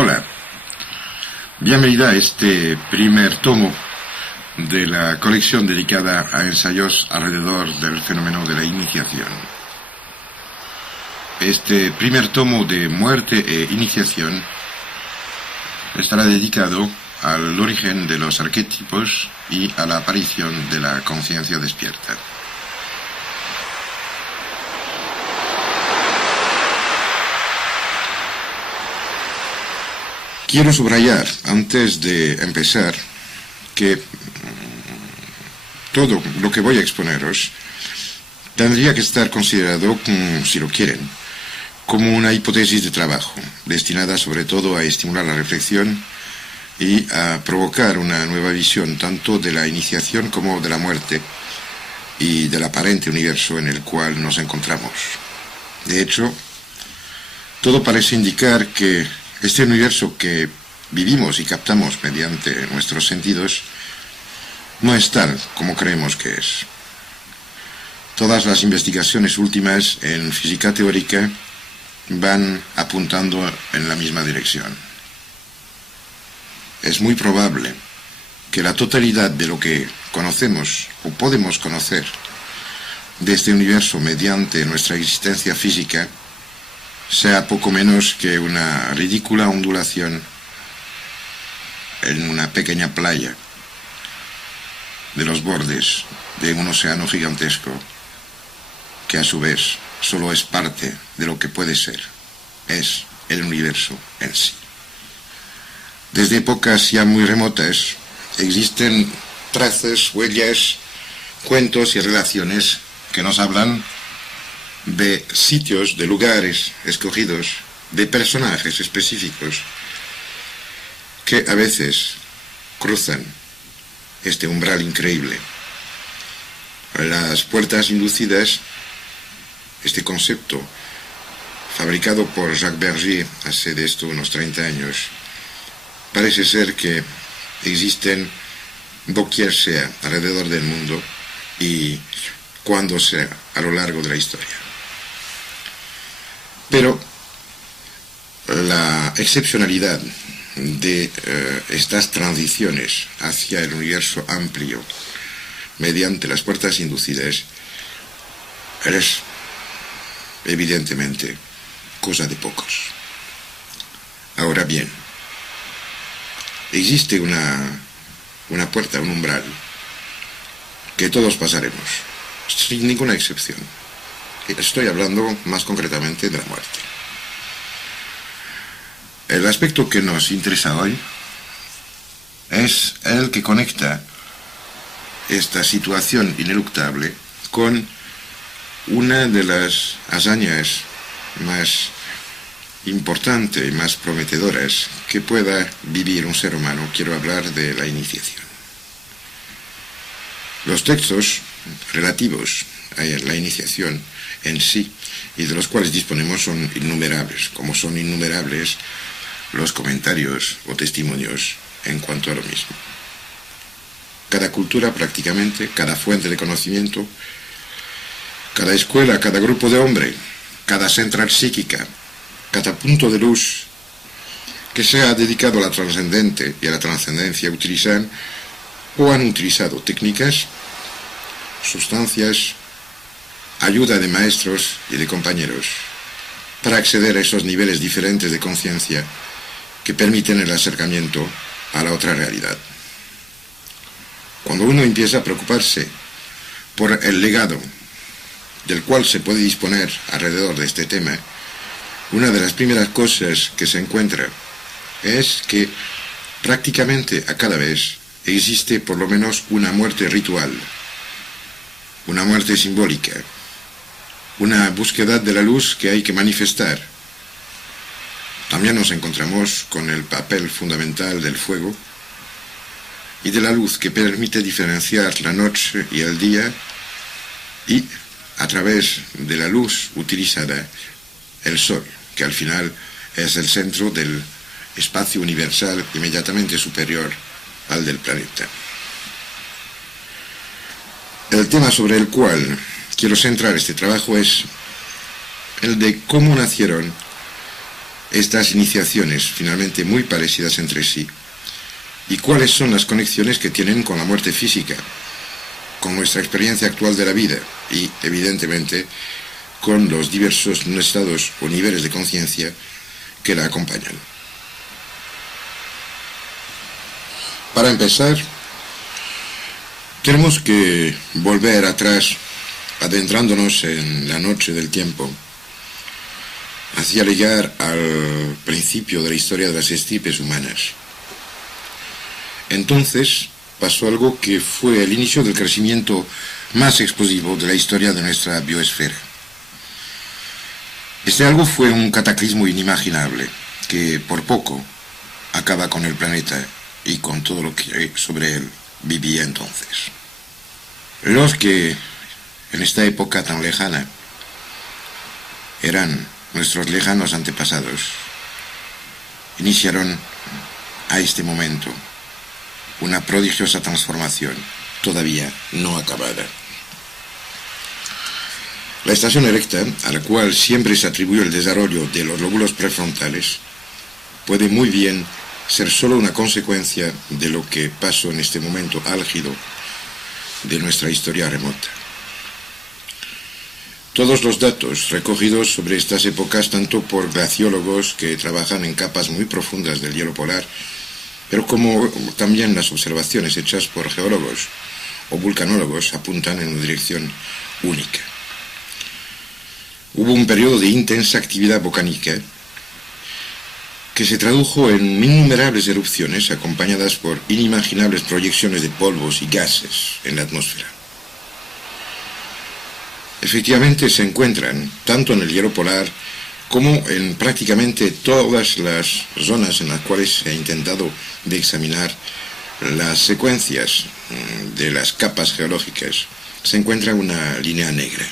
Hola, bienvenida a este primer tomo de la colección dedicada a ensayos alrededor del fenómeno de la iniciación. Este primer tomo de muerte e iniciación estará dedicado al origen de los arquetipos y a la aparición de la conciencia despierta. Quiero subrayar, antes de empezar, que todo lo que voy a exponeros tendría que estar considerado, si lo quieren, como una hipótesis de trabajo, destinada sobre todo a estimular la reflexión y a provocar una nueva visión tanto de la iniciación como de la muerte y del aparente universo en el cual nos encontramos. De hecho, todo parece indicar que este universo que vivimos y captamos mediante nuestros sentidos no es tal como creemos que es. Todas las investigaciones últimas en física teórica van apuntando en la misma dirección. Es muy probable que la totalidad de lo que conocemos o podemos conocer de este universo mediante nuestra existencia física sea poco menos que una ridícula ondulación en una pequeña playa de los bordes de un océano gigantesco que a su vez solo es parte de lo que puede ser, es el universo en sí. Desde épocas ya muy remotas existen trazas, huellas, cuentos y relaciones que nos hablan de sitios, de lugares escogidos, de personajes específicos que a veces cruzan este umbral increíble. Las puertas inducidas, este concepto fabricado por Jacques Bergier hace de esto unos 30 años, parece ser que existen doquier sea alrededor del mundo y cuando sea a lo largo de la historia. Pero la excepcionalidad de estas transiciones hacia el universo amplio mediante las puertas inducidas es evidentemente cosa de pocos. Ahora bien, existe una puerta, un umbral que todos pasaremos, sin ninguna excepción. Estoy hablando más concretamente de la muerte. El aspecto que nos interesa hoy es el que conecta esta situación ineluctable con una de las hazañas más importantes y más prometedoras que pueda vivir un ser humano. Quiero hablar de la iniciación. Los textos relativos a la iniciación en sí y de los cuales disponemos son innumerables, como son innumerables los comentarios o testimonios en cuanto a lo mismo. Cada cultura prácticamente, cada fuente de conocimiento, cada escuela, cada grupo de hombre, cada central psíquica, cada punto de luz que se ha dedicado a la trascendente y a la trascendencia utilizan o han utilizado técnicas, sustancias, ayuda de maestros y de compañeros para acceder a esos niveles diferentes de conciencia que permiten el acercamiento a la otra realidad. Cuando uno empieza a preocuparse por el legado del cual se puede disponer alrededor de este tema, una de las primeras cosas que se encuentra es que prácticamente a cada vez existe por lo menos una muerte ritual, una muerte simbólica, una búsqueda de la luz que hay que manifestar. También nos encontramos con el papel fundamental del fuego y de la luz que permite diferenciar la noche y el día y, a través de la luz utilizada, el sol, que al final es el centro del espacio universal inmediatamente superior al del planeta. El tema sobre el cual quiero centrar este trabajo es el de cómo nacieron estas iniciaciones finalmente muy parecidas entre sí y cuáles son las conexiones que tienen con la muerte física, con nuestra experiencia actual de la vida y, evidentemente, con los diversos estados o niveles de conciencia que la acompañan. Para empezar, tenemos que volver atrás, adentrándonos en la noche del tiempo, hacia llegar al principio de la historia de las estirpes humanas. Entonces pasó algo que fue el inicio del crecimiento más explosivo de la historia de nuestra biosfera. Este algo fue un cataclismo inimaginable que por poco acaba con el planeta y con todo lo que sobre él vivía entonces. Los que en esta época tan lejana eran nuestros lejanos antepasados, iniciaron a este momento una prodigiosa transformación todavía no acabada. La estación erecta, a la cual siempre se atribuye el desarrollo de los lóbulos prefrontales, puede muy bien ser solo una consecuencia de lo que pasó en este momento álgido de nuestra historia remota. Todos los datos recogidos sobre estas épocas, tanto por glaciólogos que trabajan en capas muy profundas del hielo polar, pero como también las observaciones hechas por geólogos o vulcanólogos, apuntan en una dirección única. Hubo un periodo de intensa actividad volcánica que se tradujo en innumerables erupciones acompañadas por inimaginables proyecciones de polvos y gases en la atmósfera. Efectivamente se encuentran tanto en el hielo polar como en prácticamente todas las zonas en las cuales se ha intentado de examinar las secuencias de las capas geológicas, se encuentra una línea negra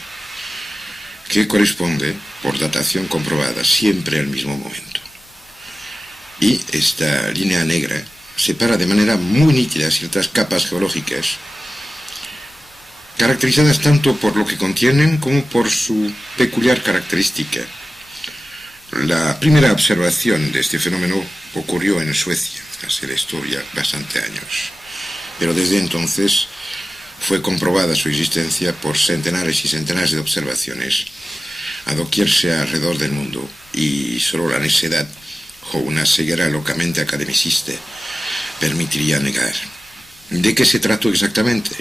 que corresponde, por datación comprobada, siempre al mismo momento. Y esta línea negra separa de manera muy nítida ciertas capas geológicas, caracterizadas tanto por lo que contienen como por su peculiar característica. La primera observación de este fenómeno ocurrió en Suecia, hace esto ya bastante años, pero desde entonces fue comprobada su existencia por centenares y centenares de observaciones a doquier sea alrededor del mundo, y solo la necedad o una ceguera locamente academicista permitiría negar. ¿De qué se trató exactamente?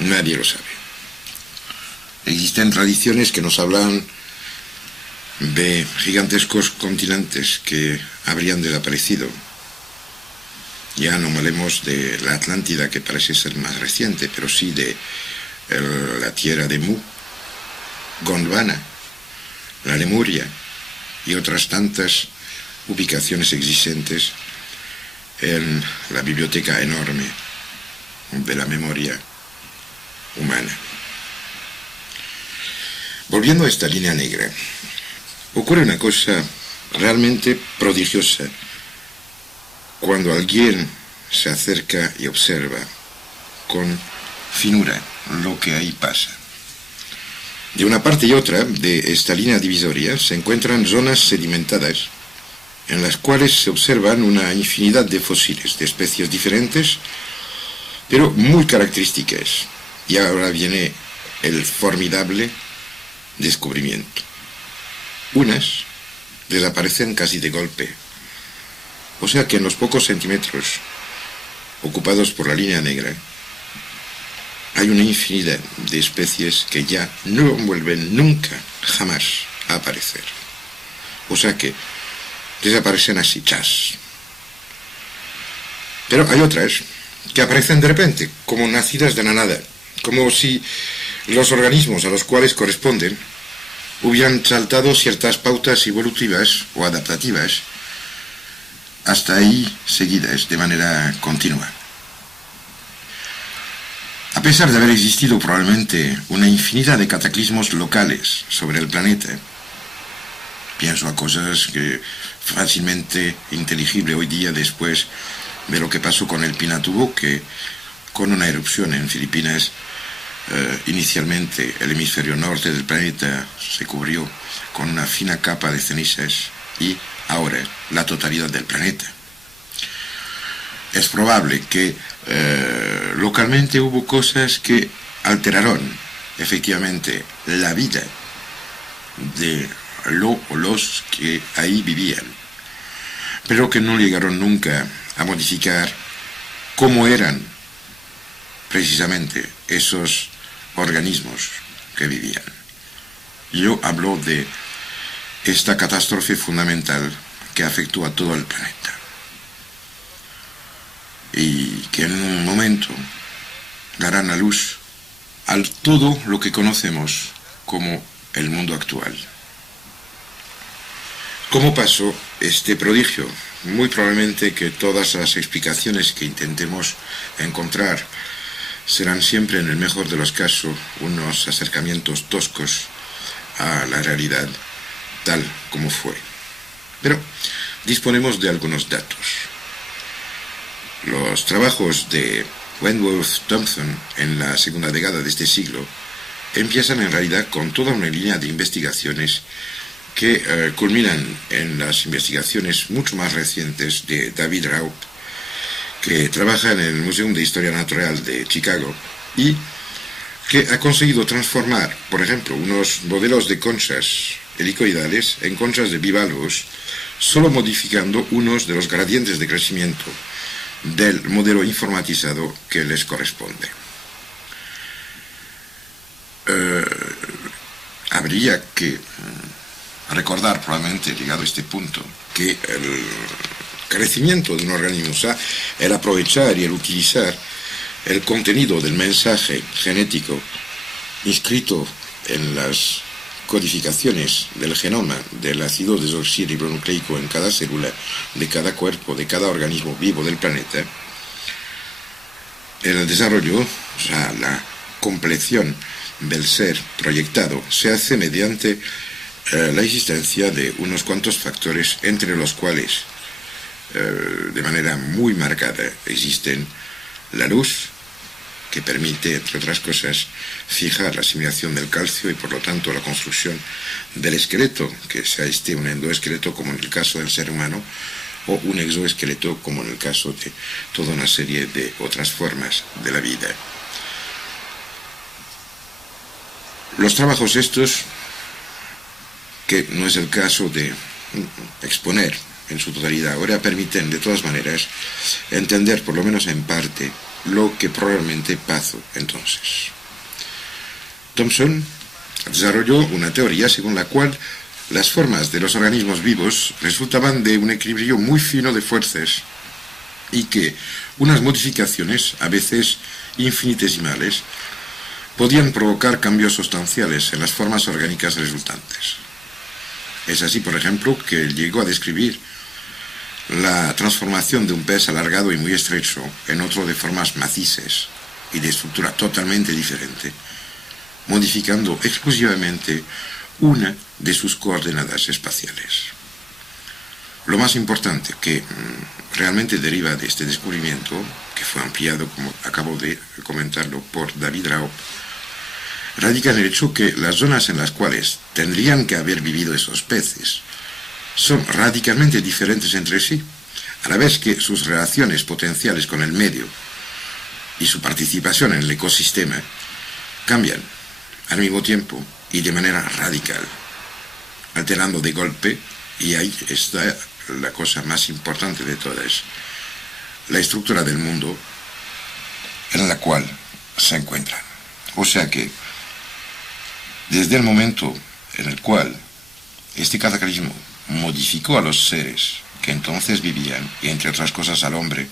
Nadie lo sabe. Existen tradiciones que nos hablan de gigantescos continentes que habrían desaparecido. Ya no hablemos de la Atlántida, que parece ser más reciente, pero sí de la tierra de Mu, Gondwana, la Lemuria y otras tantas ubicaciones existentes en la biblioteca enorme de la memoria humana. Volviendo a esta línea negra, ocurre una cosa realmente prodigiosa cuando alguien se acerca y observa con finura lo que ahí pasa. De una parte y otra de esta línea divisoria se encuentran zonas sedimentadas en las cuales se observan una infinidad de fósiles de especies diferentes, pero muy características. Y ahora viene el formidable descubrimiento. Unas desaparecen casi de golpe. O sea que en los pocos centímetros ocupados por la línea negra hay una infinidad de especies que ya no vuelven nunca, jamás, a aparecer. O sea que desaparecen así, chas. Pero hay otras que aparecen de repente, como nacidas de la nada, como si los organismos a los cuales corresponden hubieran saltado ciertas pautas evolutivas o adaptativas hasta ahí seguidas de manera continua. A pesar de haber existido probablemente una infinidad de cataclismos locales sobre el planeta, pienso a cosas que fácilmente inteligible hoy día después de lo que pasó con el Pinatubo, que con una erupción en Filipinas, inicialmente el hemisferio norte del planeta se cubrió con una fina capa de cenizas y ahora la totalidad del planeta. Es probable que localmente hubo cosas que alteraron efectivamente la vida de los que ahí vivían, pero que no llegaron nunca a modificar cómo eran precisamente esos organismos que vivían. Yo hablo de esta catástrofe fundamental que afectó a todo el planeta y que en un momento darán a luz a todo lo que conocemos como el mundo actual. ¿Cómo pasó este prodigio? Muy probablemente que todas las explicaciones que intentemos encontrar serán siempre, en el mejor de los casos, unos acercamientos toscos a la realidad tal como fue. Pero disponemos de algunos datos. Los trabajos de Wentworth Thompson en la segunda década de este siglo empiezan en realidad con toda una línea de investigaciones que culminan en las investigaciones mucho más recientes de David Raup, que trabaja en el Museo de Historia Natural de Chicago y que ha conseguido transformar, por ejemplo, unos modelos de conchas helicoidales en conchas de bivalvos, solo modificando unos de los gradientes de crecimiento del modelo informatizado que les corresponde. Habría que recordar, probablemente llegado a este punto, que el crecimiento de un organismo, o sea, el aprovechar y el utilizar el contenido del mensaje genético inscrito en las codificaciones del genoma del ácido desoxirribonucleico en cada célula de cada cuerpo, de cada organismo vivo del planeta, el desarrollo, o sea, la compleción del ser proyectado, se hace mediante la existencia de unos cuantos factores, entre los cuales, de manera muy marcada, existen la luz, que permite, entre otras cosas, fijar la asimilación del calcio y, por lo tanto, la construcción del esqueleto, que sea este un endoesqueleto, como en el caso del ser humano, o un exoesqueleto, como en el caso de toda una serie de otras formas de la vida. Los trabajos estos, que no es el caso de exponer en su totalidad ahora, permiten de todas maneras entender, por lo menos en parte, lo que probablemente pasó entonces. Thompson desarrolló una teoría según la cual las formas de los organismos vivos resultaban de un equilibrio muy fino de fuerzas y que unas modificaciones, a veces infinitesimales, podían provocar cambios sustanciales en las formas orgánicas resultantes. Es así, por ejemplo, que llegó a describir la transformación de un pez alargado y muy estrecho en otro de formas macizas y de estructura totalmente diferente, modificando exclusivamente una de sus coordenadas espaciales. Lo más importante que realmente deriva de este descubrimiento, que fue ampliado, como acabo de comentarlo, por David Raup, radica en el hecho que las zonas en las cuales tendrían que haber vivido esos peces son radicalmente diferentes entre sí, a la vez que sus relaciones potenciales con el medio y su participación en el ecosistema cambian al mismo tiempo y de manera radical, alterando de golpe, y ahí está la cosa más importante de todas, la estructura del mundo en la cual se encuentran. O sea que, desde el momento en el cual este cataclismo modificó a los seres que entonces vivían, y entre otras cosas al hombre,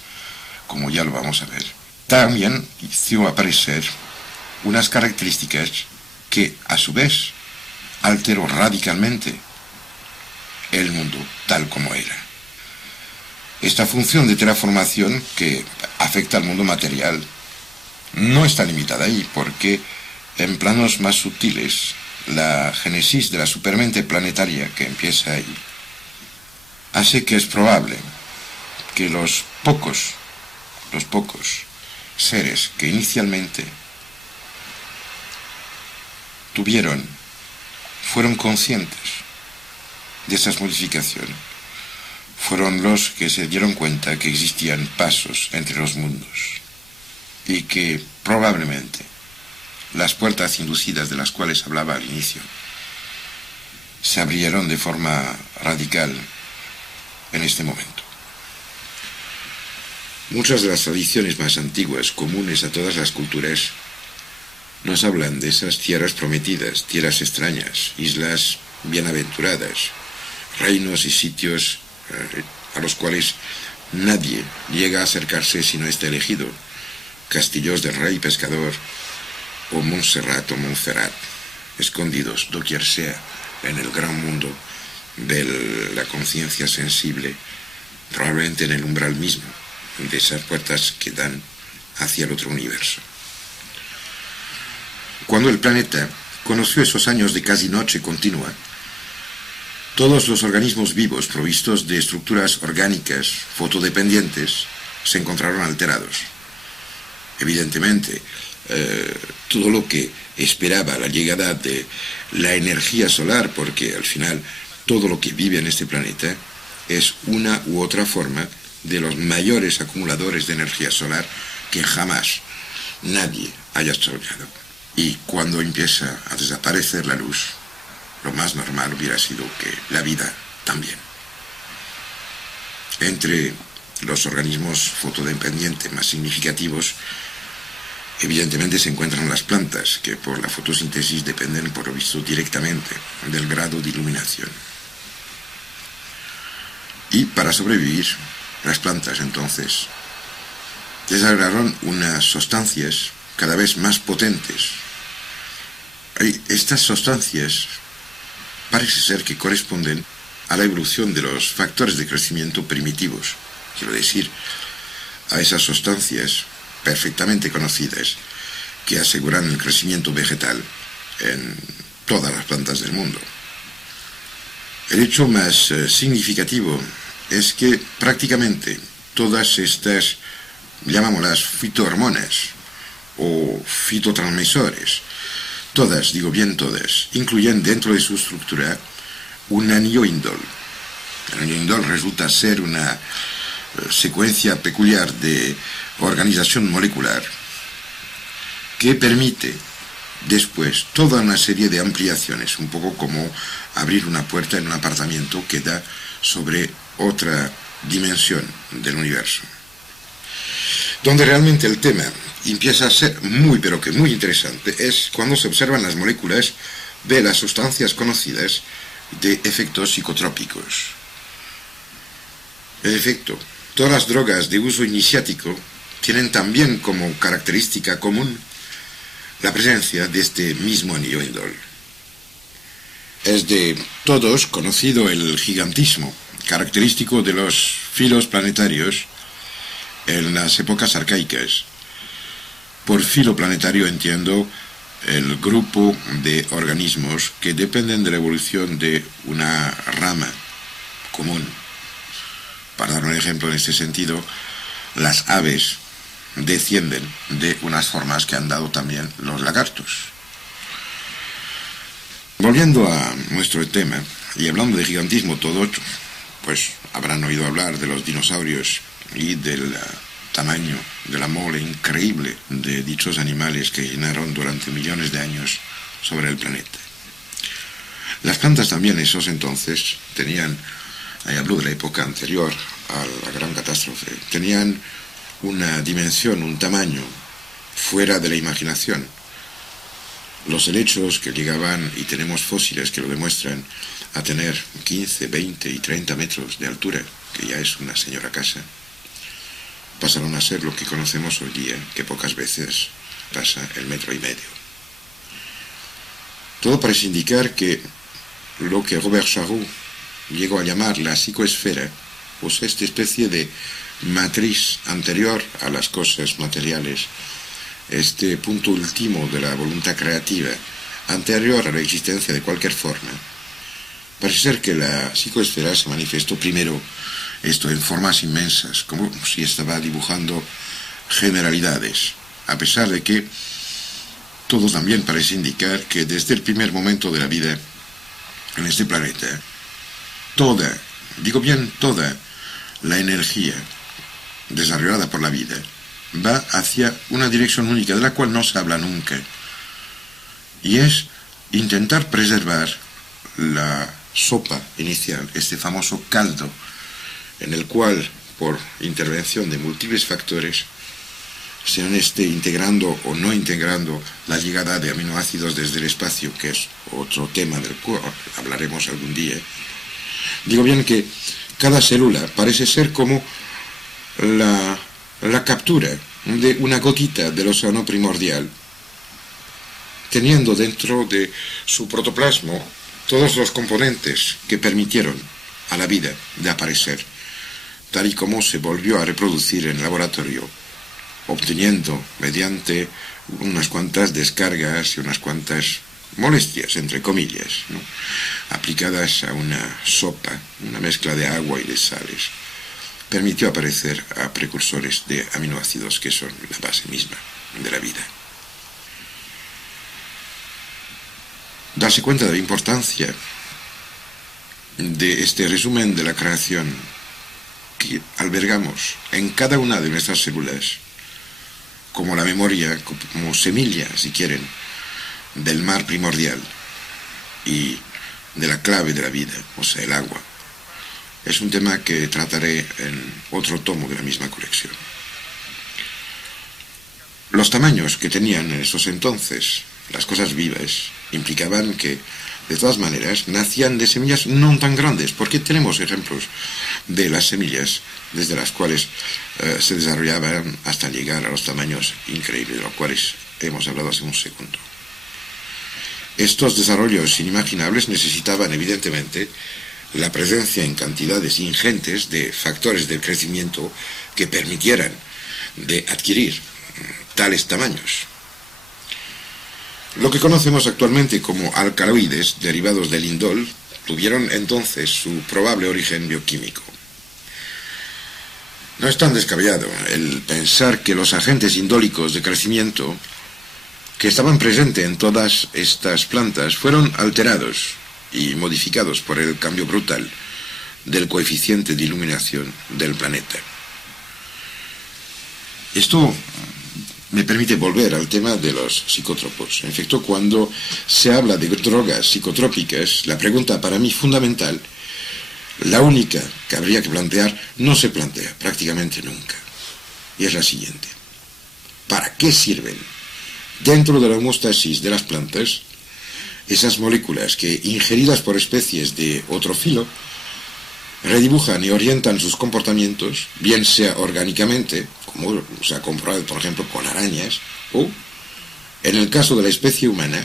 como ya lo vamos a ver, también hizo aparecer unas características que, a su vez, alteró radicalmente el mundo tal como era. Esta función de terraformación que afecta al mundo material no está limitada ahí, porque en planos más sutiles, la génesis de la supermente planetaria que empieza ahí hace que es probable que los pocos seres que inicialmente fueron conscientes de estas modificaciones fueron los que se dieron cuenta que existían pasos entre los mundos y que probablemente las puertas inducidas de las cuales hablaba al inicio se abrieron de forma radical en este momento. Muchas de las tradiciones más antiguas, comunes a todas las culturas, nos hablan de esas tierras prometidas, tierras extrañas, islas bienaventuradas, reinos y sitios a los cuales nadie llega a acercarse si no está elegido, castillos del rey pescador, o Montserrat o Montferrat, escondidos doquier sea en el gran mundo de la conciencia sensible, probablemente en el umbral mismo de esas puertas que dan hacia el otro universo. Cuando el planeta conoció esos años de casi noche continua, todos los organismos vivos provistos de estructuras orgánicas fotodependientes se encontraron alterados. Evidentemente, todo lo que esperaba la llegada de la energía solar, porque al final todo lo que vive en este planeta es una u otra forma de los mayores acumuladores de energía solar que jamás nadie haya soñado. Y cuando empieza a desaparecer la luz, lo más normal hubiera sido que la vida también. Entre los organismos fotodependientes más significativos, evidentemente se encuentran las plantas, que por la fotosíntesis dependen, por lo visto, directamente del grado de iluminación. Y para sobrevivir, las plantas entonces desarrollaron unas sustancias cada vez más potentes. Y estas sustancias parece ser que corresponden a la evolución de los factores de crecimiento primitivos, quiero decir, a esas sustancias perfectamente conocidas que aseguran el crecimiento vegetal en todas las plantas del mundo. El hecho más significativo es que prácticamente todas estas, llamámoslas fitohormonas o fitotransmisores, todas, digo bien todas, incluyen dentro de su estructura un anillo indol. El anillo indol resulta ser una secuencia peculiar de organización molecular que permite después toda una serie de ampliaciones, un poco como abrir una puerta en un apartamento que da sobre otra dimensión del universo. Donde realmente el tema empieza a ser muy, pero que muy interesante, es cuando se observan las moléculas de las sustancias conocidas de efectos psicotrópicos. En efecto, todas las drogas de uso iniciático tienen también como característica común la presencia de este mismo anillo indol. Es de todos conocido el gigantismo, característico de los filos planetarios en las épocas arcaicas. Por filo planetario entiendo el grupo de organismos que dependen de la evolución de una rama común. Para dar un ejemplo en este sentido, las aves descienden de unas formas que han dado también los lagartos. Volviendo a nuestro tema, y hablando de gigantismo todos, pues habrán oído hablar de los dinosaurios y del tamaño, de la mole increíble de dichos animales que llenaron durante millones de años sobre el planeta. Las plantas también, esos entonces, tenían, ahí hablo de la época anterior a la gran catástrofe, tenían una dimensión, un tamaño fuera de la imaginación. Los helechos que llegaban, y tenemos fósiles que lo demuestran, a tener 15, 20 y 30 metros de altura, que ya es una señora casa, pasaron a ser lo que conocemos hoy día, que pocas veces pasa el 1,5 metros. Todo parece indicar que lo que Robert Charroux llegó a llamar la psicoesfera, pues esta especie de matriz anterior a las cosas materiales, este punto último de la voluntad creativa, anterior a la existencia de cualquier forma, parece ser que la psicoesfera se manifestó primero esto en formas inmensas, como si estaba dibujando generalidades, a pesar de que todo también parece indicar que desde el primer momento de la vida en este planeta toda, digo bien toda, la energía desarrollada por la vida va hacia una dirección única de la cual no se habla nunca, y es intentar preservar la sopa inicial, este famoso caldo en el cual, por intervención de múltiples factores, se esté integrando o no integrando la llegada de aminoácidos desde el espacio, que es otro tema del cual hablaremos algún día. Digo bien que cada célula parece ser como la captura de una gotita del océano primordial, teniendo dentro de su protoplasma todos los componentes que permitieron a la vida de aparecer, tal y como se volvió a reproducir en el laboratorio, obteniendo mediante unas cuantas descargas y unas cuantas molestias, entre comillas, ¿no?, aplicadas a una sopa, una mezcla de agua y de sales, permitió aparecer a precursores de aminoácidos que son la base misma de la vida. Darse cuenta de la importancia de este resumen de la creación que albergamos en cada una de nuestras células, como la memoria, como semilla, si quieren, del mar primordial y de la clave de la vida, o sea, el agua. Es un tema que trataré en otro tomo de la misma colección. Los tamaños que tenían en esos entonces las cosas vivas implicaban que, de todas maneras, nacían de semillas no tan grandes, porque tenemos ejemplos de las semillas desde las cuales se desarrollaban hasta llegar a los tamaños increíbles, de los cuales hemos hablado hace un segundo. Estos desarrollos inimaginables necesitaban, evidentemente, la presencia en cantidades ingentes de factores del crecimiento que permitieran de adquirir tales tamaños. Lo que conocemos actualmente como alcaloides derivados del indol tuvieron entonces su probable origen bioquímico. No es tan descabellado el pensar que los agentes indólicos de crecimiento que estaban presentes en todas estas plantas fueron alterados y modificados por el cambio brutal del coeficiente de iluminación del planeta. Esto me permite volver al tema de los psicótropos. En efecto, cuando se habla de drogas psicotrópicas, la pregunta para mí fundamental, la única que habría que plantear, no se plantea prácticamente nunca. Y es la siguiente. ¿Para qué sirven dentro de la homeostasis de las plantas esas moléculas que, ingeridas por especies de otro filo, redibujan y orientan sus comportamientos, bien sea orgánicamente, como se ha comprobado, por ejemplo, con arañas, o, en el caso de la especie humana,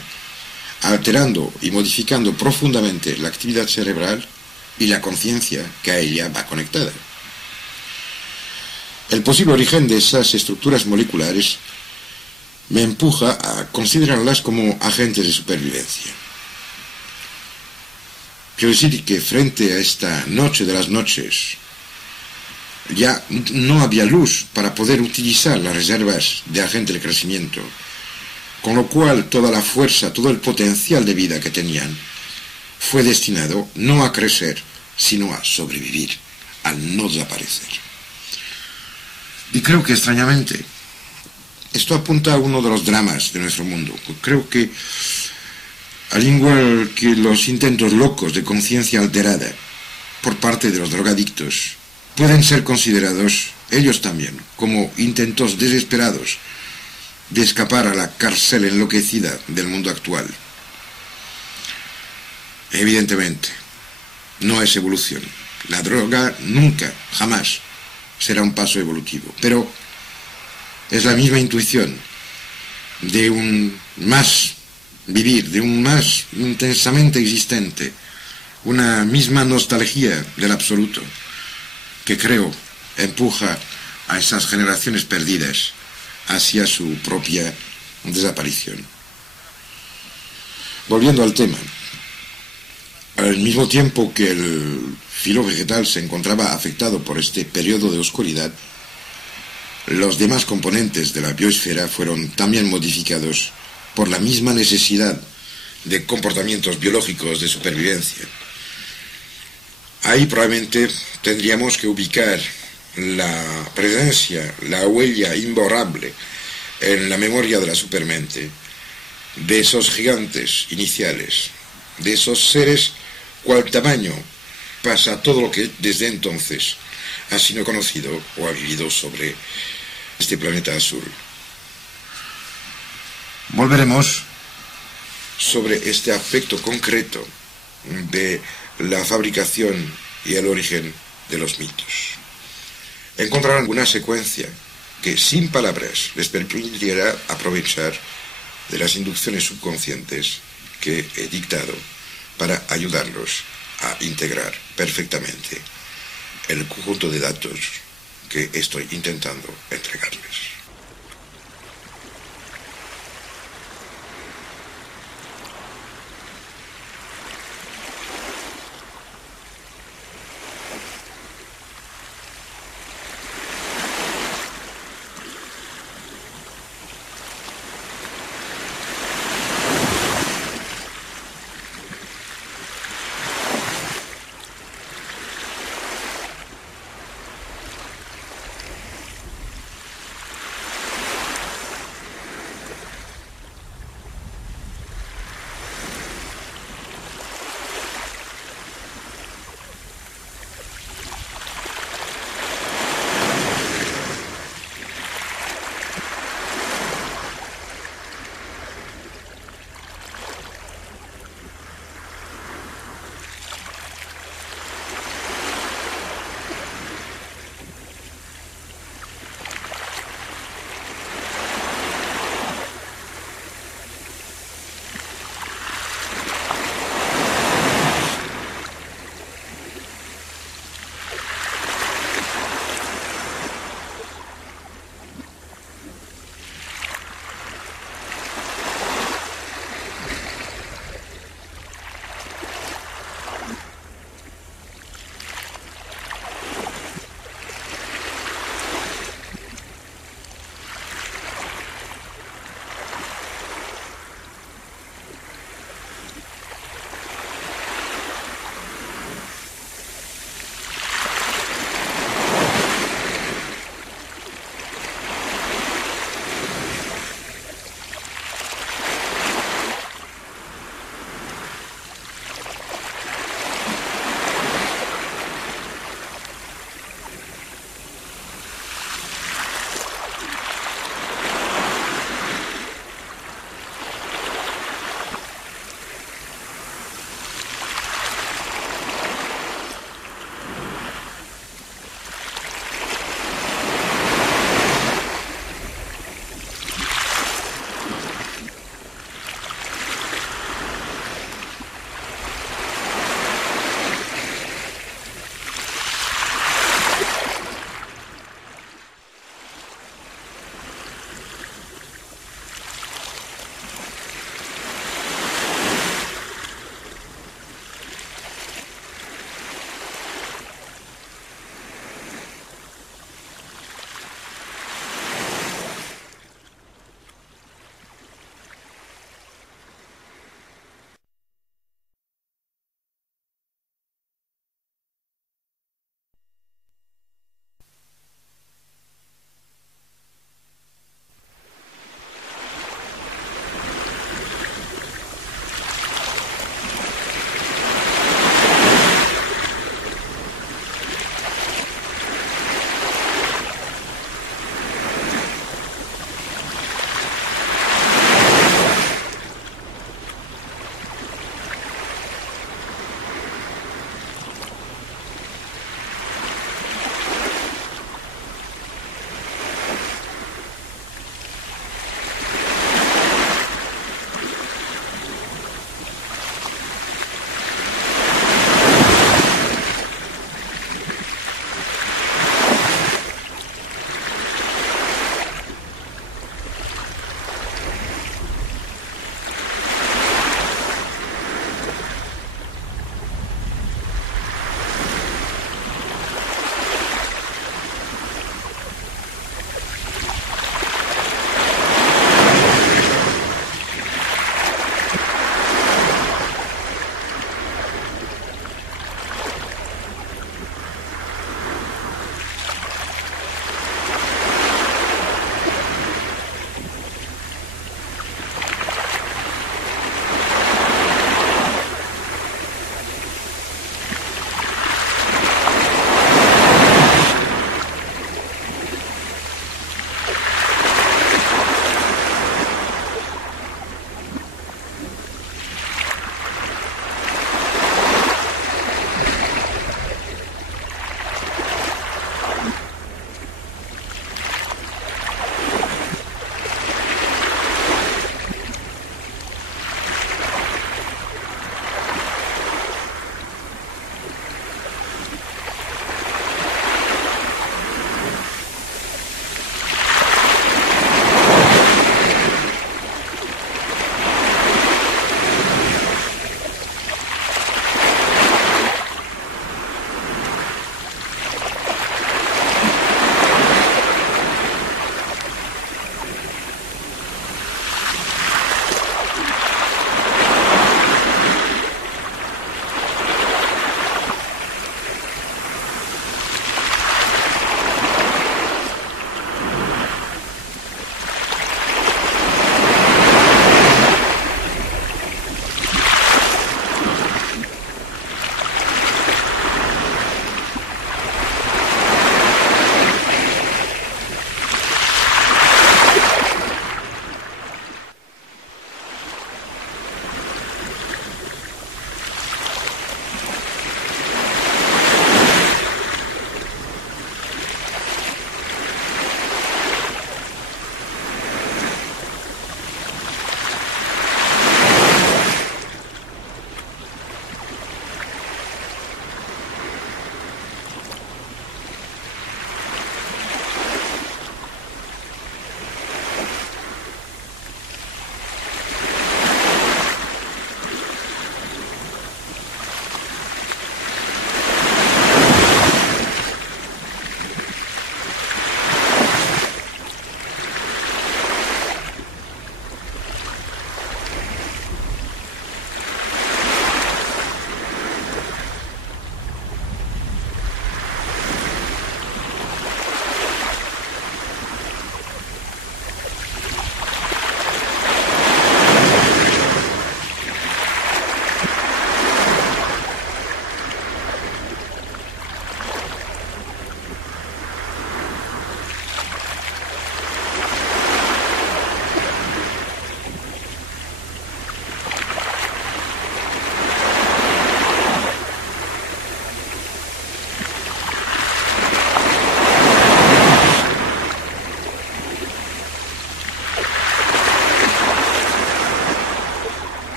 alterando y modificando profundamente la actividad cerebral y la conciencia que a ella va conectada? El posible origen de esas estructuras moleculares me empuja a considerarlas como agentes de supervivencia. Quiero decir que frente a esta noche de las noches, ya no había luz para poder utilizar las reservas de agente de crecimiento, con lo cual toda la fuerza, todo el potencial de vida que tenían fue destinado no a crecer, sino a sobrevivir, al no desaparecer. Y creo que extrañamente, esto apunta a uno de los dramas de nuestro mundo. Creo que, al igual que los intentos locos de conciencia alterada por parte de los drogadictos, pueden ser considerados, ellos también, como intentos desesperados de escapar a la cárcel enloquecida del mundo actual. Evidentemente, no es evolución. La droga nunca, jamás, será un paso evolutivo, pero es la misma intuición de un más vivir, de un más intensamente existente, una misma nostalgia del absoluto, que creo empuja a esas generaciones perdidas hacia su propia desaparición. Volviendo al tema, al mismo tiempo que el filo vegetal se encontraba afectado por este periodo de oscuridad, los demás componentes de la biosfera fueron también modificados por la misma necesidad de comportamientos biológicos de supervivencia. Ahí probablemente tendríamos que ubicar la presencia, la huella imborrable en la memoria de la supermente de esos gigantes iniciales, de esos seres cual tamaño pasa todo lo que desde entonces ha sido conocido o ha vivido sobre este planeta azul. Volveremos sobre este aspecto concreto de la fabricación y el origen de los mitos. Encontrarán una secuencia que sin palabras les permitirá aprovechar de las inducciones subconscientes que he dictado para ayudarlos a integrar perfectamente el conjunto de datos que estoy intentando entregarles.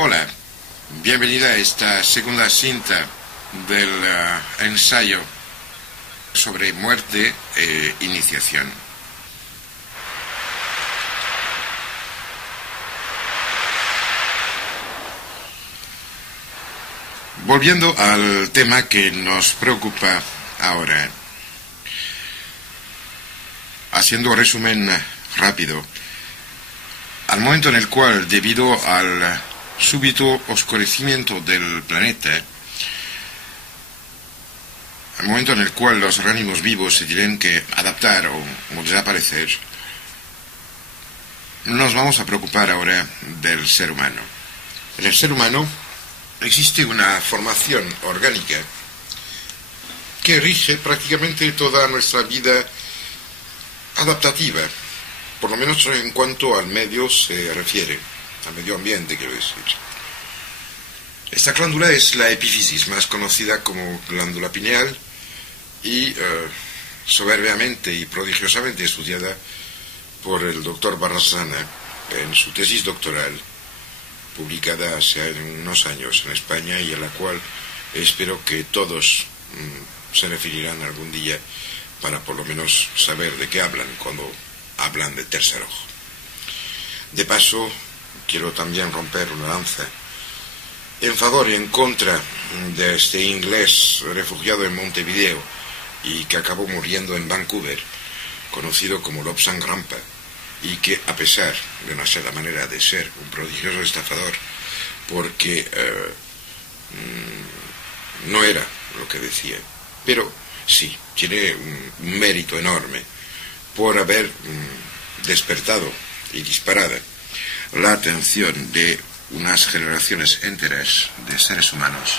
Hola, bienvenida a esta segunda cinta del ensayo sobre muerte e iniciación. Volviendo al tema que nos preocupa ahora, haciendo un resumen rápido, al momento en el cual, debido al súbito oscurecimiento del planeta, al momento en el cual los organismos vivos se tienen que adaptar o desaparecer, nos vamos a preocupar ahora del ser humano. En el ser humano existe una formación orgánica que rige prácticamente toda nuestra vida adaptativa, por lo menos en cuanto al medio se refiere, al medio ambiente, quiero decir. Esta glándula es la epífisis, más conocida como glándula pineal, y soberbiamente y prodigiosamente estudiada por el doctor Barrasana en su tesis doctoral, publicada hace unos años en España, y a la cual espero que todos se referirán algún día para por lo menos saber de qué hablan cuando hablan de tercer ojo. De paso, quiero también romper una lanza en favor y en contra de este inglés refugiado en Montevideo y que acabó muriendo en Vancouver, conocido como Lobsang Rampa, y que, a pesar de no ser la manera de ser un prodigioso estafador, porque no era lo que decía, pero sí, tiene un mérito enorme por haber despertado y disparado la atención de unas generaciones enteras de seres humanos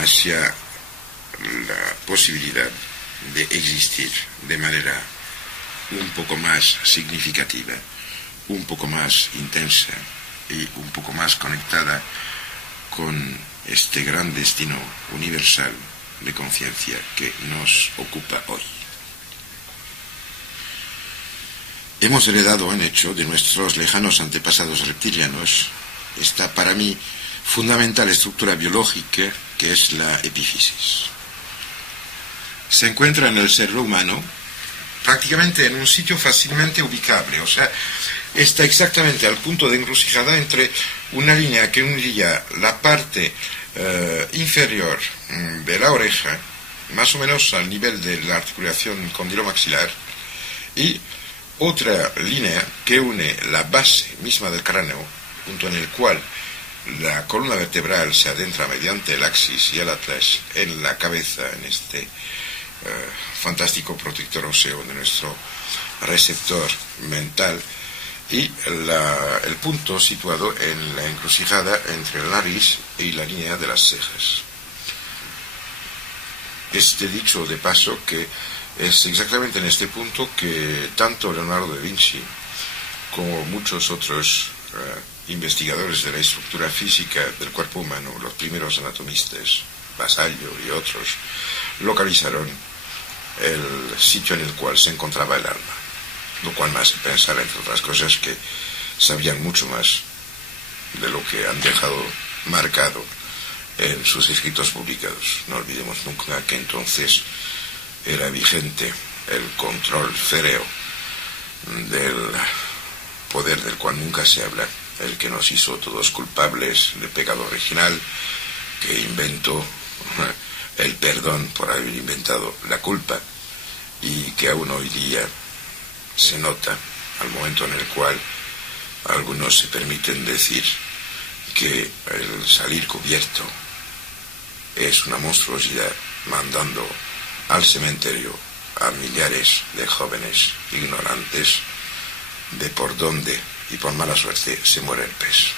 hacia la posibilidad de existir de manera un poco más significativa, un poco más intensa y un poco más conectada con este gran destino universal de conciencia que nos ocupa hoy. Hemos heredado en hecho de nuestros lejanos antepasados reptilianos esta, para mí, fundamental estructura biológica que es la epífisis. Se encuentra en el cerebro humano prácticamente en un sitio fácilmente ubicable, o sea, está exactamente al punto de encrucijada entre una línea que uniría la parte inferior de la oreja, más o menos al nivel de la articulación condilomaxilar, y otra línea que une la base misma del cráneo, punto en el cual la columna vertebral se adentra mediante el axis y el atlas en la cabeza, en este fantástico protector óseo de nuestro receptor mental, y el punto situado en la encrucijada entre la nariz y la línea de las cejas. Este dicho de paso que es exactamente en este punto que tanto Leonardo da Vinci como muchos otros investigadores de la estructura física del cuerpo humano, los primeros anatomistas, Vasallo y otros, localizaron el sitio en el cual se encontraba el alma, lo cual me hace pensar, entre otras cosas, que sabían mucho más de lo que han dejado marcado en sus escritos publicados. No olvidemos nunca que entonces era vigente el control férreo del poder del cual nunca se habla, el que nos hizo todos culpables de pecado original, que inventó el perdón por haber inventado la culpa, y que aún hoy día se nota al momento en el cual algunos se permiten decir que el salir cubierto es una monstruosidad, mandando al cementerio a millares de jóvenes ignorantes de por dónde y por mala suerte se muere el pez.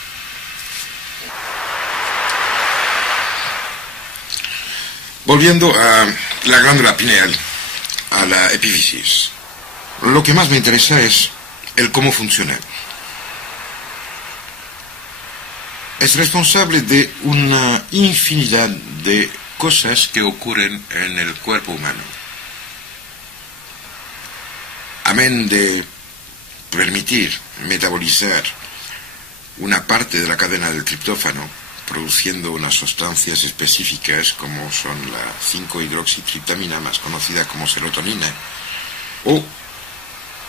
Volviendo a la glándula pineal, a la epífisis, lo que más me interesa es el cómo funciona. Es responsable de una infinidad de cosas que ocurren en el cuerpo humano. Amén de permitir metabolizar una parte de la cadena del triptófano, produciendo unas sustancias específicas como son la 5-hidroxitriptamina, más conocida como serotonina, o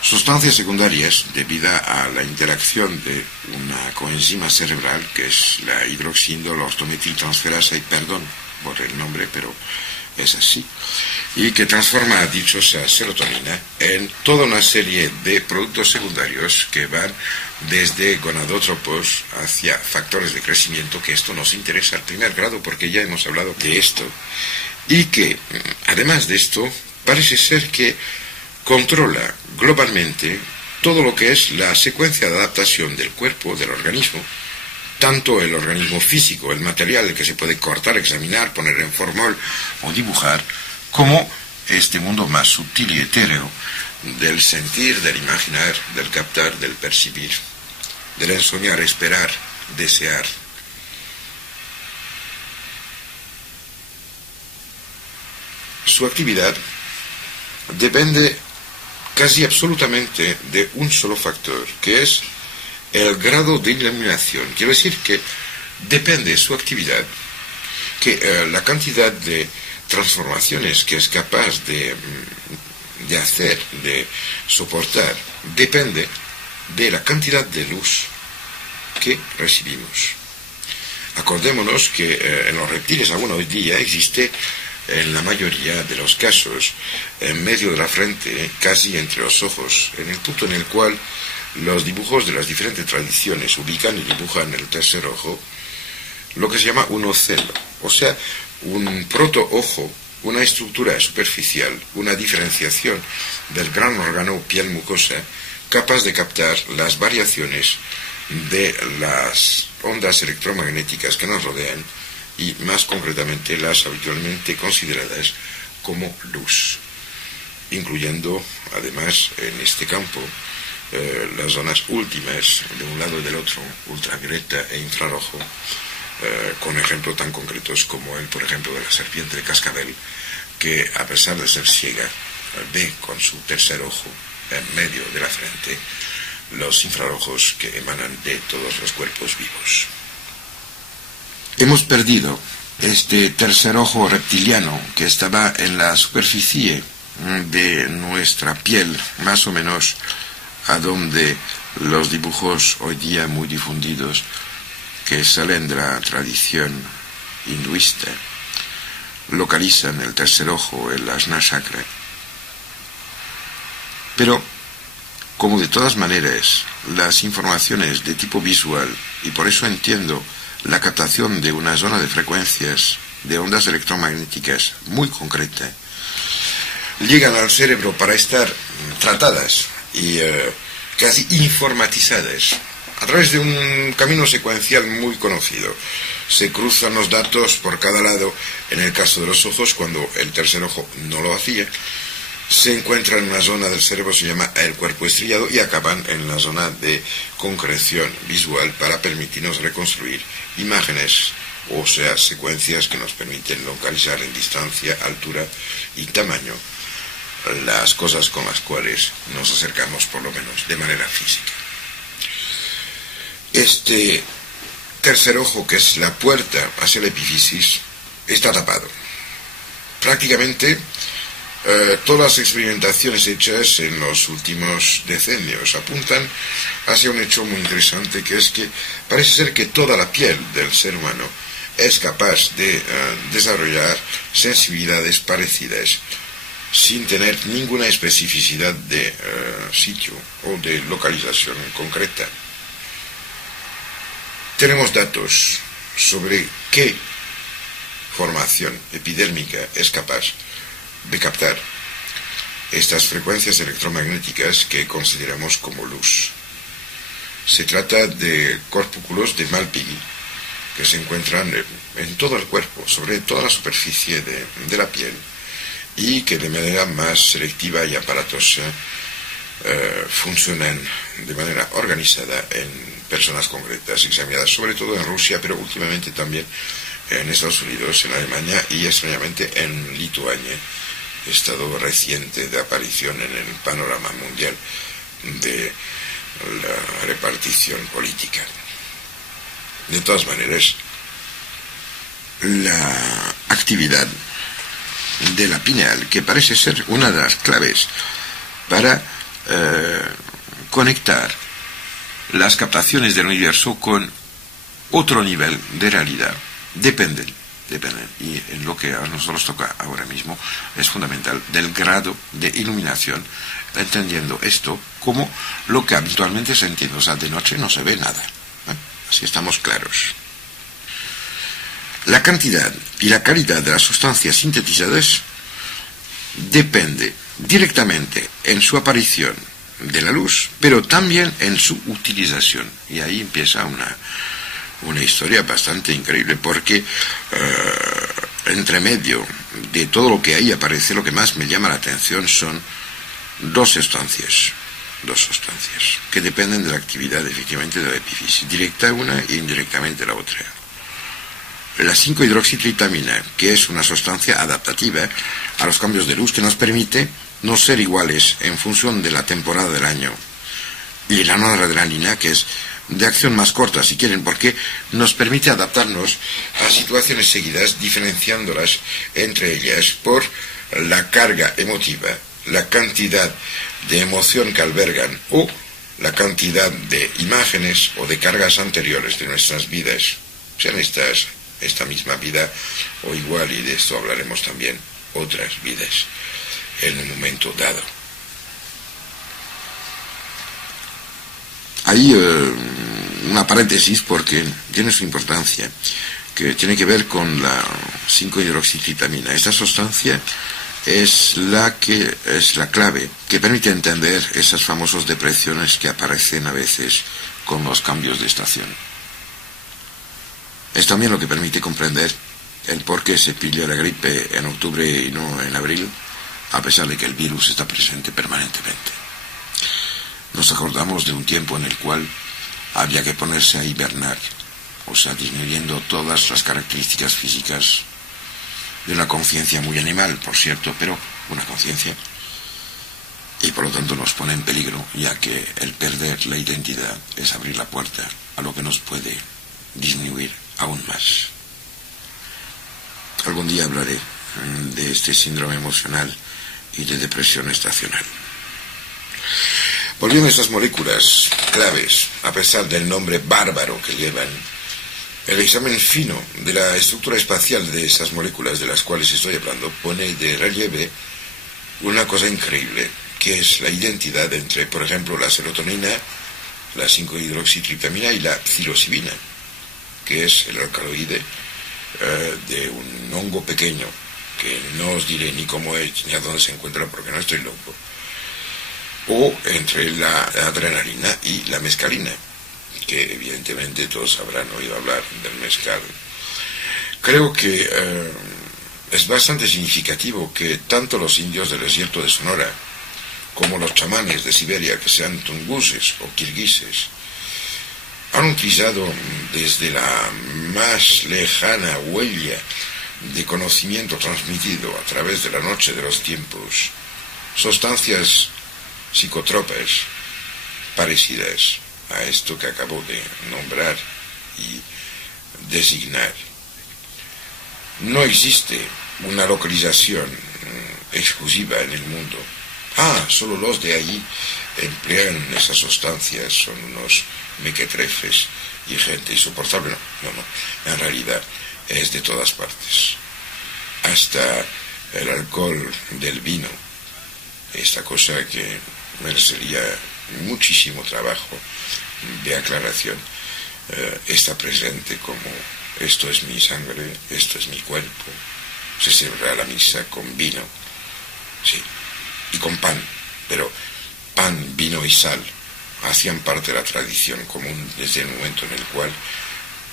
sustancias secundarias debido a la interacción de una coenzima cerebral que es la hidroxiindolortometiltransferasa, y perdón por el nombre, pero es así, y que transforma a dichosa serotonina en toda una serie de productos secundarios que van desde gonadótropos hacia factores de crecimiento, que esto nos interesa al primer grado porque ya hemos hablado de esto, y que además de esto parece ser que controla globalmente todo lo que es la secuencia de adaptación del cuerpo, del organismo, tanto el organismo físico, el material que se puede cortar, examinar, poner en formol o dibujar, como este mundo más sutil y etéreo del sentir, del imaginar, del captar, del percibir, del ensoñar, esperar, desear. Su actividad depende casi absolutamente de un solo factor, que es el grado de iluminación. Quiero decir que depende de su actividad, que la cantidad de transformaciones que es capaz de hacer, de soportar, depende de la cantidad de luz que recibimos. Acordémonos que en los reptiles aún hoy día existe, en la mayoría de los casos, en medio de la frente, casi entre los ojos, en el punto en el cual los dibujos de las diferentes tradiciones ubican y dibujan el tercer ojo, lo que se llama un ocelo, o sea, un proto-ojo, una estructura superficial, una diferenciación del gran órgano piel mucosa, capaz de captar las variaciones de las ondas electromagnéticas que nos rodean, y más concretamente las habitualmente consideradas como luz, incluyendo además en este campo las zonas últimas de un lado y del otro, ultravioleta e infrarrojo, con ejemplos tan concretos como el, por ejemplo, de la serpiente de cascabel, que a pesar de ser ciega, ve con su tercer ojo en medio de la frente los infrarrojos que emanan de todos los cuerpos vivos. Hemos perdido este tercer ojo reptiliano que estaba en la superficie de nuestra piel, más o menos a donde los dibujos hoy día muy difundidos que salen de la tradición hinduista localizan el tercer ojo, el Ajna Chakra. Pero, como de todas maneras, las informaciones de tipo visual, y por eso entiendo la captación de una zona de frecuencias de ondas electromagnéticas muy concreta, llegan al cerebro para estar tratadas y casi informatizadas a través de un camino secuencial muy conocido. Se cruzan los datos por cada lado, en el caso de los ojos, cuando el tercer ojo no lo hacía, se encuentran en una zona del cerebro, se llama el cuerpo estriado, y acaban en la zona de concreción visual para permitirnos reconstruir imágenes, o sea, secuencias que nos permiten localizar en distancia, altura y tamaño las cosas con las cuales nos acercamos, por lo menos de manera física. Este tercer ojo, que es la puerta hacia la epífisis, está tapado. Prácticamente todas las experimentaciones hechas en los últimos decenios apuntan hacia un hecho muy interesante, que es que parece ser que toda la piel del ser humano es capaz de desarrollar sensibilidades parecidas sin tener ninguna especificidad de sitio o de localización concreta. Tenemos datos sobre qué formación epidérmica es capaz de captar estas frecuencias electromagnéticas que consideramos como luz. Se trata de corpúsculos de Malpighi que se encuentran en todo el cuerpo, sobre toda la superficie de la piel, y que de manera más selectiva y aparatosa funcionan de manera organizada en personas concretas examinadas, sobre todo en Rusia, pero últimamente también en Estados Unidos, en Alemania y extrañamente en Lituania, estado reciente de aparición en el panorama mundial de la repartición política. De todas maneras, la actividad de la pineal, que parece ser una de las claves para conectar las captaciones del universo con otro nivel de realidad, dependen. Y en lo que a nosotros toca ahora mismo es fundamental del grado de iluminación, entendiendo esto como lo que habitualmente se entiende. O sea, de noche no se ve nada, así estamos claros. La cantidad y la calidad de las sustancias sintetizadas depende directamente en su aparición de la luz, pero también en su utilización. Y ahí empieza una historia bastante increíble, porque entre medio de todo lo que ahí aparece, lo que más me llama la atención son dos sustancias que dependen de la actividad efectivamente de la epífisis, directa una e indirectamente la otra. La 5-hidroxitritamina, que es una sustancia adaptativa a los cambios de luz, que nos permite no ser iguales en función de la temporada del año, y la noradrenalina, que es de acción más corta, si quieren, porque nos permite adaptarnos a situaciones seguidas, diferenciándolas entre ellas por la carga emotiva, la cantidad de emoción que albergan o la cantidad de imágenes o de cargas anteriores de nuestras vidas, sean esta misma vida o igual, y de esto hablaremos también, otras vidas en un momento dado. Hay una paréntesis porque tiene su importancia, que tiene que ver con la 5-hidroxitritamina. Esta sustancia es la clave que permite entender esas famosas depresiones que aparecen a veces con los cambios de estación. Es también lo que permite comprender el por qué se pilla la gripe en octubre y no en abril, a pesar de que el virus está presente permanentemente. Nos acordamos de un tiempo en el cual había que ponerse a hibernar, o sea, disminuyendo todas las características físicas de una conciencia muy animal, por cierto, pero una conciencia, y por lo tanto nos pone en peligro, ya que el perder la identidad es abrir la puerta a lo que nos puede disminuir aún más. Algún día hablaré de este síndrome emocional y de depresión estacional. Volviendo a estas moléculas claves, a pesar del nombre bárbaro que llevan, el examen fino de la estructura espacial de esas moléculas de las cuales estoy hablando pone de relieve una cosa increíble, que es la identidad entre, por ejemplo, la serotonina, la 5-hidroxitritamina y la psilocibina, que es el alcaloide de un hongo pequeño, que no os diré ni cómo es ni a dónde se encuentra porque no estoy loco, o entre la adrenalina y la mescalina, que evidentemente todos habrán oído hablar del mezcal. Creo que es bastante significativo que tanto los indios del desierto de Sonora como los chamanes de Siberia, que sean tunguses o kirguises, han utilizado desde la más lejana huella de conocimiento transmitido a través de la noche de los tiempos sustancias psicotropas parecidas a esto que acabo de nombrar y designar. No existe una localización exclusiva en el mundo. Solo los de allí emplean esas sustancias, son unos mequetrefes y gente insoportable. No, en realidad es de todas partes. Hasta el alcohol del vino, esta cosa que merecería muchísimo trabajo de aclaración, está presente como esto es mi sangre, esto es mi cuerpo. Se celebra la misa con vino, sí, y con pan, pero pan, vino y sal hacían parte de la tradición común desde el momento en el cual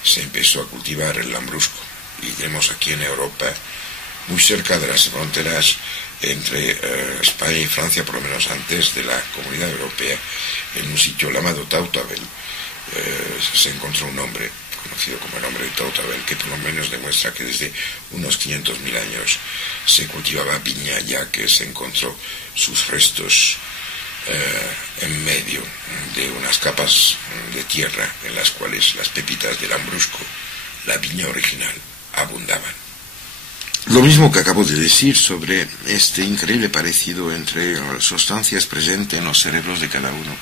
se empezó a cultivar el lambrusco. Y tenemos aquí en Europa, muy cerca de las fronteras entre España y Francia, por lo menos antes de la Comunidad Europea, en un sitio llamado Tautabel, se encontró un hombre conocido como el hombre de Tautabel, que por lo menos demuestra que desde unos 500.000 años se cultivaba viña, ya que se encontró sus restos en medio de unas capas de tierra en las cuales las pepitas del Lambrusco, la viña original, abundaban. Lo mismo que acabo de decir sobre este increíble parecido entre las sustancias presentes en los cerebros de cada uno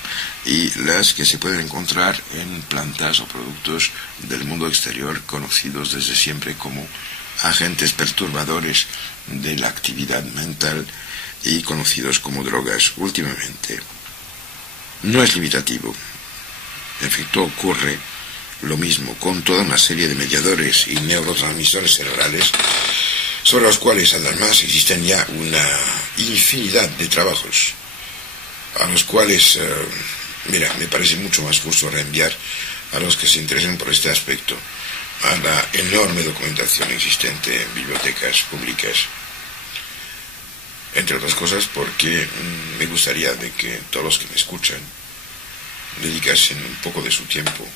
y las que se pueden encontrar en plantas o productos del mundo exterior conocidos desde siempre como agentes perturbadores de la actividad mental y conocidos como drogas últimamente. No es limitativo. En efecto, ocurre lo mismo con toda una serie de mediadores y neurotransmisores cerebrales sobre los cuales además existen ya una infinidad de trabajos a los cuales, me parece mucho más justo reenviar a los que se interesen por este aspecto a la enorme documentación existente en bibliotecas públicas, entre otras cosas porque me gustaría de que todos los que me escuchan dedicasen un poco de su tiempo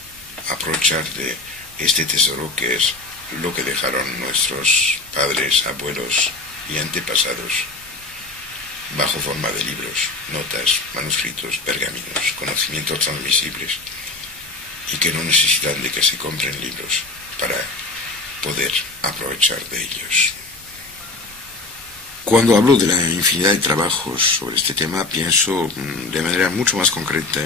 a aprovechar de este tesoro que es lo que dejaron nuestros padres, abuelos y antepasados bajo forma de libros, notas, manuscritos, pergaminos, conocimientos transmisibles y que no necesitan de que se compren libros para poder aprovechar de ellos. Cuando hablo de la infinidad de trabajos sobre este tema, pienso de manera mucho más concreta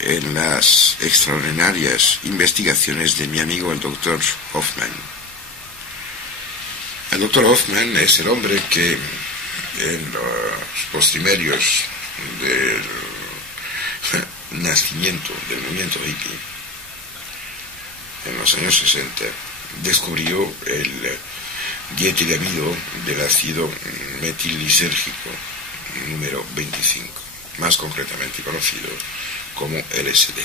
en las extraordinarias investigaciones de mi amigo el Dr. Hoffman. El Dr. Hoffman es el hombre que en los postimerios del nacimiento del movimiento hippie, en los años 60, descubrió el dietilamido del ácido metillisérgico número 25, más concretamente conocido como LSD.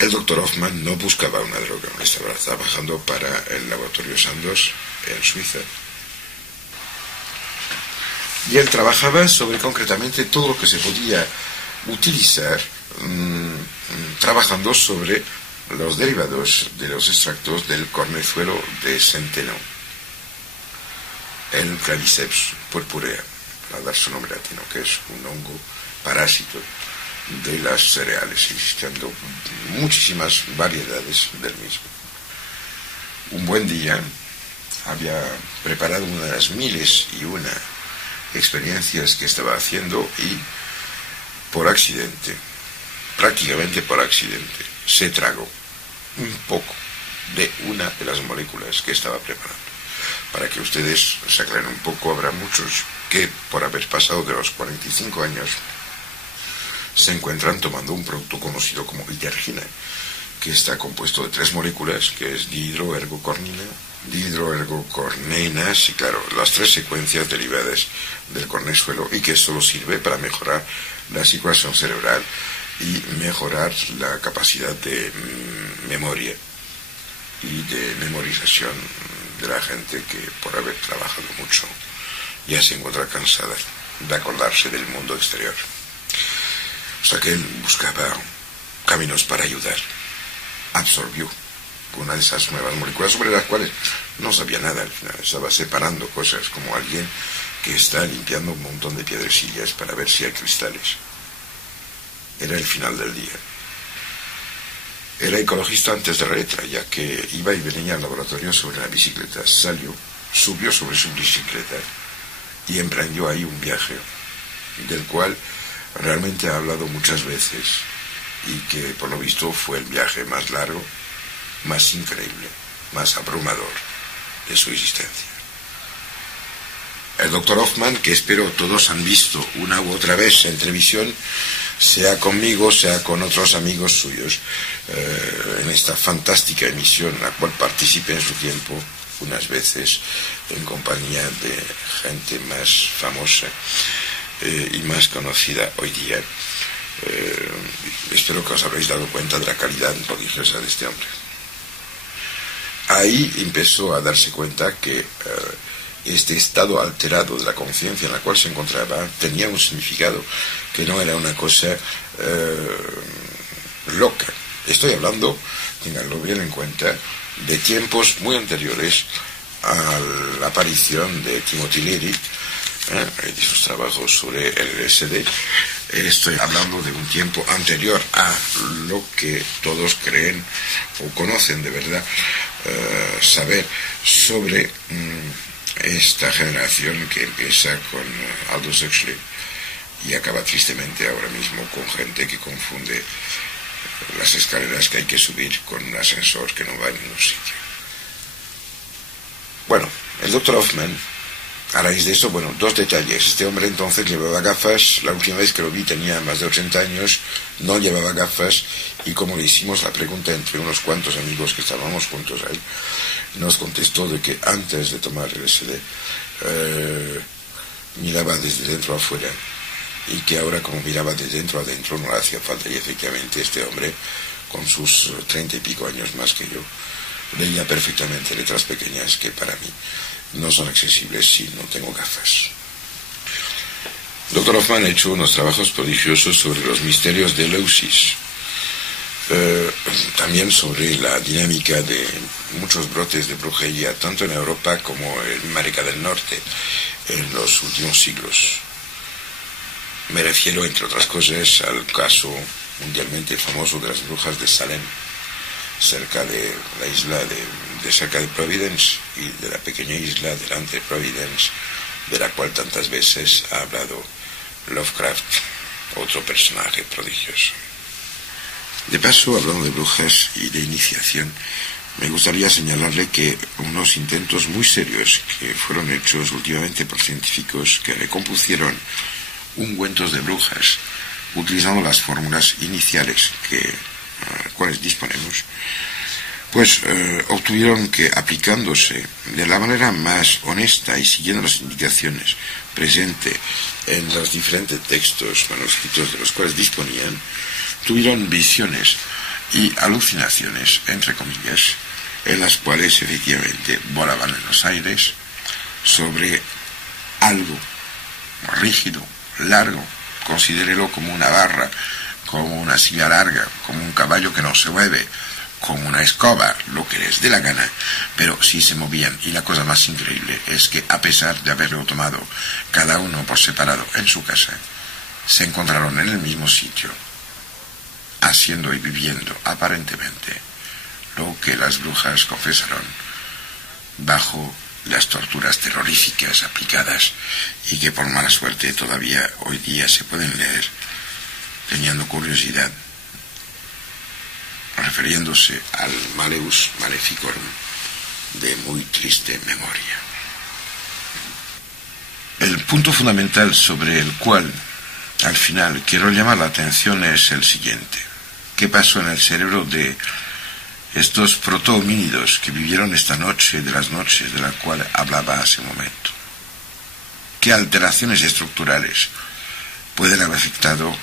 El Dr. Hoffman no buscaba una droga, estaba trabajando para el laboratorio Sandoz en Suiza. Y él trabajaba sobre concretamente todo lo que se podía utilizar trabajando sobre los derivados de los extractos del cornezuelo de centeno, el Claviceps purpurea, para dar su nombre latino, que es un hongo parásito de las cereales, existiendo muchísimas variedades del mismo. Un buen día había preparado una de las miles y una experiencias que estaba haciendo y por accidente, prácticamente por accidente, se tragó un poco de una de las moléculas que estaba preparando. Para que ustedes se aclaren un poco, habrá muchos que por haber pasado de los 45 años se encuentran tomando un producto conocido como itergina, que está compuesto de 3 moléculas, que es dihidroergocornina, dihidroergocorneínas y claro, las 3 secuencias derivadas del cornezuelo, y que solo sirve para mejorar la circulación cerebral y mejorar la capacidad de memoria y de memorización de la gente que por haber trabajado mucho ya se encuentra cansada de acordarse del mundo exterior. O sea que él buscaba caminos para ayudar. Absorbió una de esas nuevas moléculas sobre las cuales no sabía nada al final. Estaba separando cosas como alguien que está limpiando un montón de piedrecillas para ver si hay cristales. Era el final del día. Era ecologista antes de la letra, ya que iba y venía al laboratorio sobre la bicicleta. Subió sobre su bicicleta y emprendió ahí un viaje del cual realmente ha hablado muchas veces y que por lo visto fue el viaje más largo, más increíble, más abrumador de su existencia. El Dr. Hoffman, que espero todos han visto una u otra vez en televisión, sea conmigo, sea con otros amigos suyos, en esta fantástica emisión en la cual participé en su tiempo, unas veces en compañía de gente más famosa y más conocida hoy día. Espero que os habréis dado cuenta de la calidad prodigiosa de este hombre. Ahí empezó a darse cuenta que este estado alterado de la conciencia en la cual se encontraba tenía un significado, que no era una cosa loca. Estoy hablando, tenganlo bien en cuenta, de tiempos muy anteriores a la aparición de Timothy Leary y de sus trabajos sobre el LSD. Estoy hablando de un tiempo anterior a lo que todos creen o conocen de verdad, saber sobre esta generación que empieza con Aldous Huxley y acaba tristemente ahora mismo con gente que confunde las escaleras que hay que subir con un ascensor que no va en ningún sitio. Bueno, el Dr. Hoffman, a raíz de esto, bueno, dos detalles. Este hombre entonces llevaba gafas. La última vez que lo vi tenía más de 80 años, no llevaba gafas, y como le hicimos la pregunta entre unos cuantos amigos que estábamos juntos ahí, nos contestó de que antes de tomar el LSD miraba desde dentro a afuera, y que ahora como miraba de dentro a adentro no le hacía falta. Y efectivamente este hombre, con sus 30 y pico años más que yo, leía perfectamente letras pequeñas que para mí no son accesibles si no tengo gafas. Dr. Hoffman ha hecho unos trabajos prodigiosos sobre los misterios de Eleusis, también sobre la dinámica de muchos brotes de brujería, tanto en Europa como en América del Norte, en los últimos siglos. Me refiero, entre otras cosas, al caso mundialmente famoso de las brujas de Salem, cerca de la isla cerca de Providence, y de la pequeña isla delante de Providence, de la cual tantas veces ha hablado Lovecraft, otro personaje prodigioso. De paso, hablando de brujas y de iniciación, me gustaría señalarle que unos intentos muy serios que fueron hechos últimamente por científicos que recompusieron ungüentos de brujas utilizando las fórmulas iniciales cuales disponemos, pues obtuvieron que, aplicándose de la manera más honesta y siguiendo las indicaciones presentes en los diferentes textos manuscritos de los cuales disponían, tuvieron visiones y alucinaciones, entre comillas, en las cuales efectivamente volaban en los aires sobre algo rígido, largo, considérelo como una barra, como una silla larga, como un caballo que no se mueve, como una escoba, lo que les dé la gana, pero sí se movían. Y la cosa más increíble es que, a pesar de haberlo tomado cada uno por separado en su casa, se encontraron en el mismo sitio, haciendo y viviendo aparentemente lo que las brujas confesaron bajo las torturas terroríficas aplicadas, y que por mala suerte todavía hoy día se pueden leer, teniendo curiosidad, refiriéndose al Maleus Maleficorum de muy triste memoria. El punto fundamental sobre el cual al final quiero llamar la atención es el siguiente: ¿qué pasó en el cerebro de estos proto-homínidos que vivieron esta noche de las noches de la cual hablaba hace un momento? ¿Qué alteraciones estructurales pueden haber afectado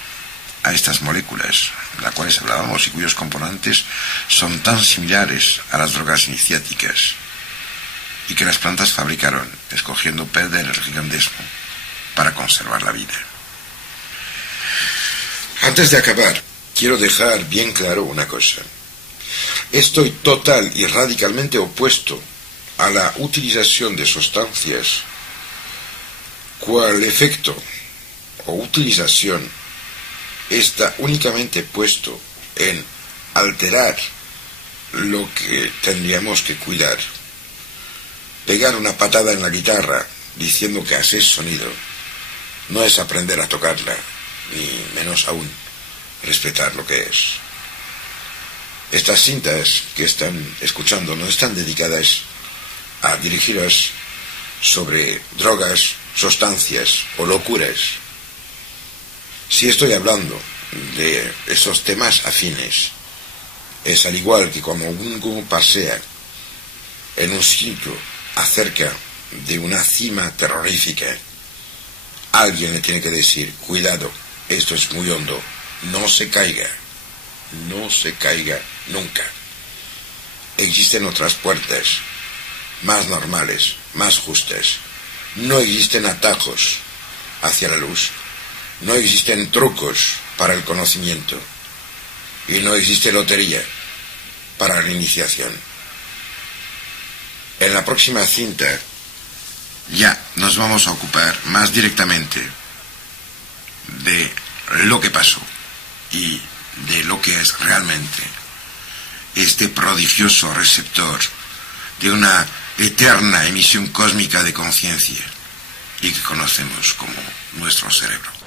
a estas moléculas, de las cuales hablábamos y cuyos componentes son tan similares a las drogas iniciáticas, y que las plantas fabricaron, escogiendo perder el gigantesco para conservar la vida? Antes de acabar, quiero dejar bien claro una cosa. Estoy total y radicalmente opuesto a la utilización de sustancias cual efecto o utilización está únicamente puesto en alterar lo que tendríamos que cuidar. Pegar una patada en la guitarra diciendo que hace sonido no es aprender a tocarla, ni menos aún respetar lo que es. Estas cintas que están escuchando no están dedicadas a dirigiros sobre drogas, sustancias o locuras. Si estoy hablando de esos temas afines, es al igual que cuando uno pasea en un sitio acerca de una cima terrorífica, alguien le tiene que decir: cuidado, esto es muy hondo, no se caiga nunca. Existen otras puertas más normales, más justas. No existen atajos hacia la luz, no existen trucos para el conocimiento, y no existe lotería para la iniciación. En la próxima cinta ya nos vamos a ocupar más directamente de lo que pasó y de lo que es realmente este prodigioso receptor de una eterna emisión cósmica de conciencia y que conocemos como nuestro cerebro.